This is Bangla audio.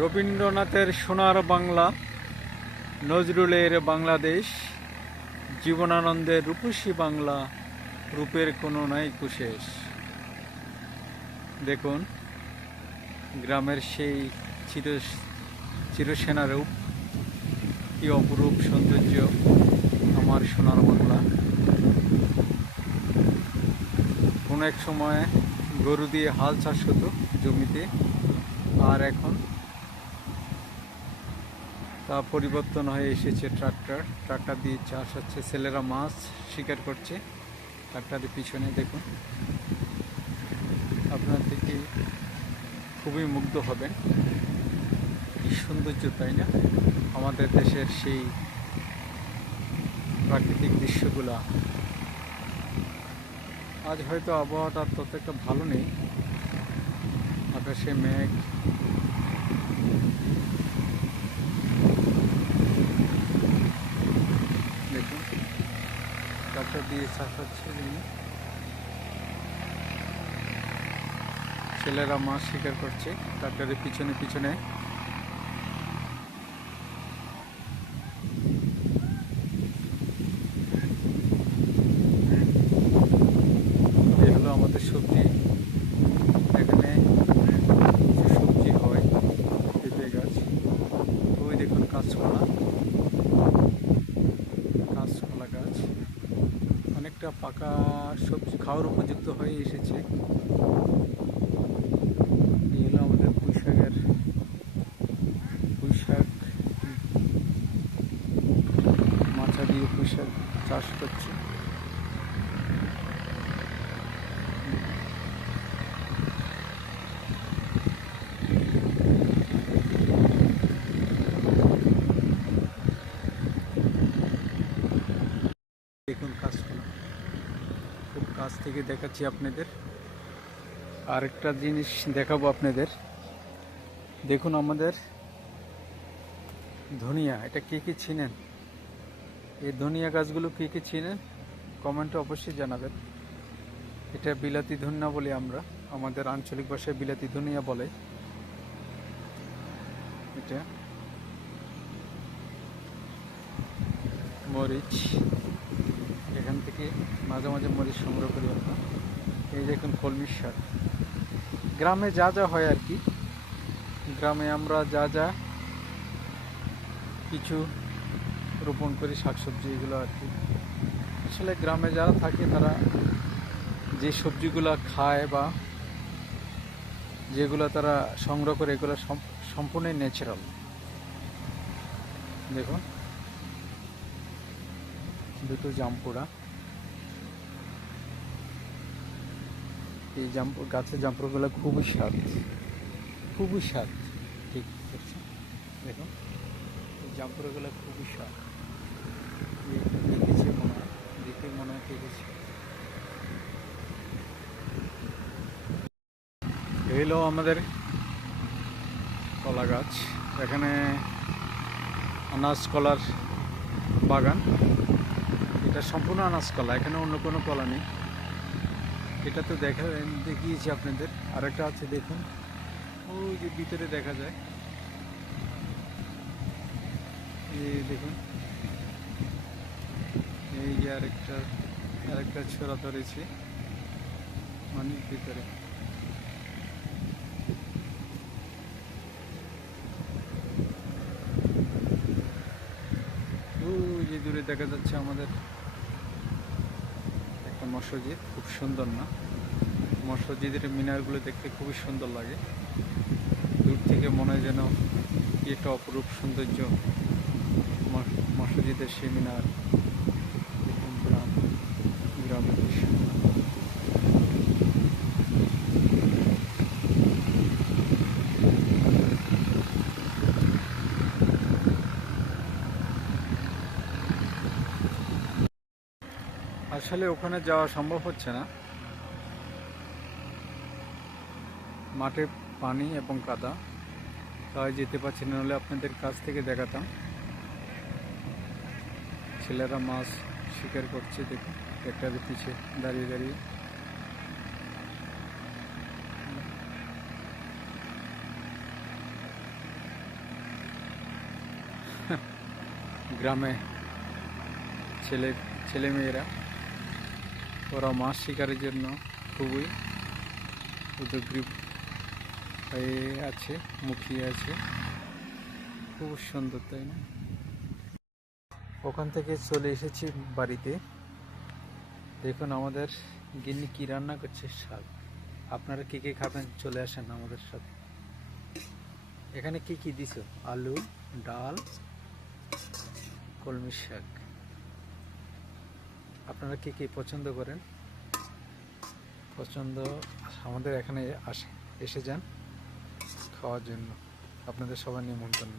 রবীন্দ্রনাথের সোনার বাংলা, নজরুলের বাংলাদেশ, জীবনানন্দের রূপসী বাংলা, রূপের কোনো নাই কুশেষ। দেখুন গ্রামের সেই চিরসেনা রূপ, কি অপরূপ সৌন্দর্য আমার সোনার বাংলা। কোনো এক সময় গরু দিয়ে হাল চাষ হতো জমিতে, আর এখন তা পরিবর্তন হয়ে এসেছে ট্রাক্টর দিয়ে চাষ হচ্ছে। ছেলেরা মাছ শিকার করছে ট্রাক্টরের পিছনে। দেখুন, আপনার থেকে খুবই মুগ্ধ হবেন, কি সৌন্দর্য, তাই না? আমাদের দেশের সেই প্রাকৃতিক দৃশ্যগুলা। আজ হয়তো আবহাওয়াটা তত একটা ভালো নেই, আকাশে মেঘ। দেখুন ট্রাক্টর দিয়ে চাষ হচ্ছে, ছেলেরা মাছ শিকার করছে ট্রাক্টরের পিছনে পিছনে। এই হলো আমাদের সবজি, এখানে সবজি হয়, পেঁপে গাছ। ওই দেখুন কাঁচকলা গাছ, অনেকটা পাকা সবজি খাওয়ার উপযুক্ত হয়ে এসেছে। এই হলো আমাদের পুঁই শাক, মাচা দিয়ে পুঁই শাক চাষ করছে। দেখুন কাঁচকলা, খুব কাছ থেকে দেখাচ্ছি আপনাদের। আরেকটা জিনিস দেখাবো আপনাদের। দেখুন আমাদের ধনিয়া, এটা কে কে চিনেন? এই ধনিয়া গাছগুলো কে কে চিনেন কমেন্টে অবশ্যই জানাবেন। এটা বিলাতি ধনিয়া বলি আমরা, আমাদের আঞ্চলিক ভাষায় বিলাতি ধনিয়া বলে। এটা মরিচ, এখান থেকে মাঝে মাঝে মরিচ সংগ্রহ করি আমরা। এই দেখুন কলমির শাক। গ্রামে যা যা হয় আর কি, গ্রামে আমরা যা কিছু রোপণ করি শাকসবজি, এগুলো আর কি। আসলে গ্রামে যারা থাকে তারা যে সবজিগুলো খায় বা যেগুলো তারা সংগ্রহ করে, এগুলো সম্পূর্ণই ন্যাচারাল। দেখুন দুটো জামপুরা, এই গাছের জামপুরগুলো খুবই স্বাদ, ঠিক আছে। দেখুন এই জামপুরাগুলো খুবই স্বাদ, দেখেছে মনে হয় দেখেছে। এই হলো আমাদের কলা গাছ, এখানে আনাজ কলার বাগান। এটা সম্পূর্ণ আনাজ কলা, এখানে অন্য কোনো কলা নেই। এটা তো দেখিয়েছি আপনাদের। আরেকটা আছে দেখুন, ওই যে ভিতরে দেখা যায়, এই দেখুন, এই যে আরেকটা ছোরা ধরেছে অনেক ভিতরে। ওই যে দূরে দেখা যাচ্ছে আমাদের একটা মসজিদ, খুব সুন্দর না? মসজিদের মিনারগুলো দেখতে খুবই সুন্দর লাগে, দূর থেকে মনে হয় যেন একটা অপরূপ সৌন্দর্য মসজিদের সেই মিনার। দেখুন গ্রামের দৃশ্য। আসলে ওখানে যাওয়া সম্ভব হচ্ছে না, মাঠে পানি এবং কাদা, তাই যেতে পারছি না, হলে আপনাদের কাছ থেকে দেখাতাম। ছেলেরা মাছ শিকার করছে, দেখুন ট্রাক্টরের পিছে দাঁড়িয়ে দাঁড়িয়ে। গ্রামে ছেলেমেয়েরা ওরা মাছ শিকারের জন্য খুবই উদ্যোগী হয়ে আছে, মুখিয়ে আছে। খুব সুন্দর, তাই না? ওখান থেকে চলে এসেছি বাড়িতে। দেখুন আমাদের গিন্নি কি রান্না করছে, শাক। আপনারা কি কি খাবেন চলে আসেন আমাদের সাথে। এখানে কি কি দিছো? আলু, ডাল, কলমি শাক। আপনারা কি কি পছন্দ করেন? পছন্দ আমাদের এখানে এসে যান খাওয়ার জন্য। আপনাদের সবার নিমন্ত্রণ।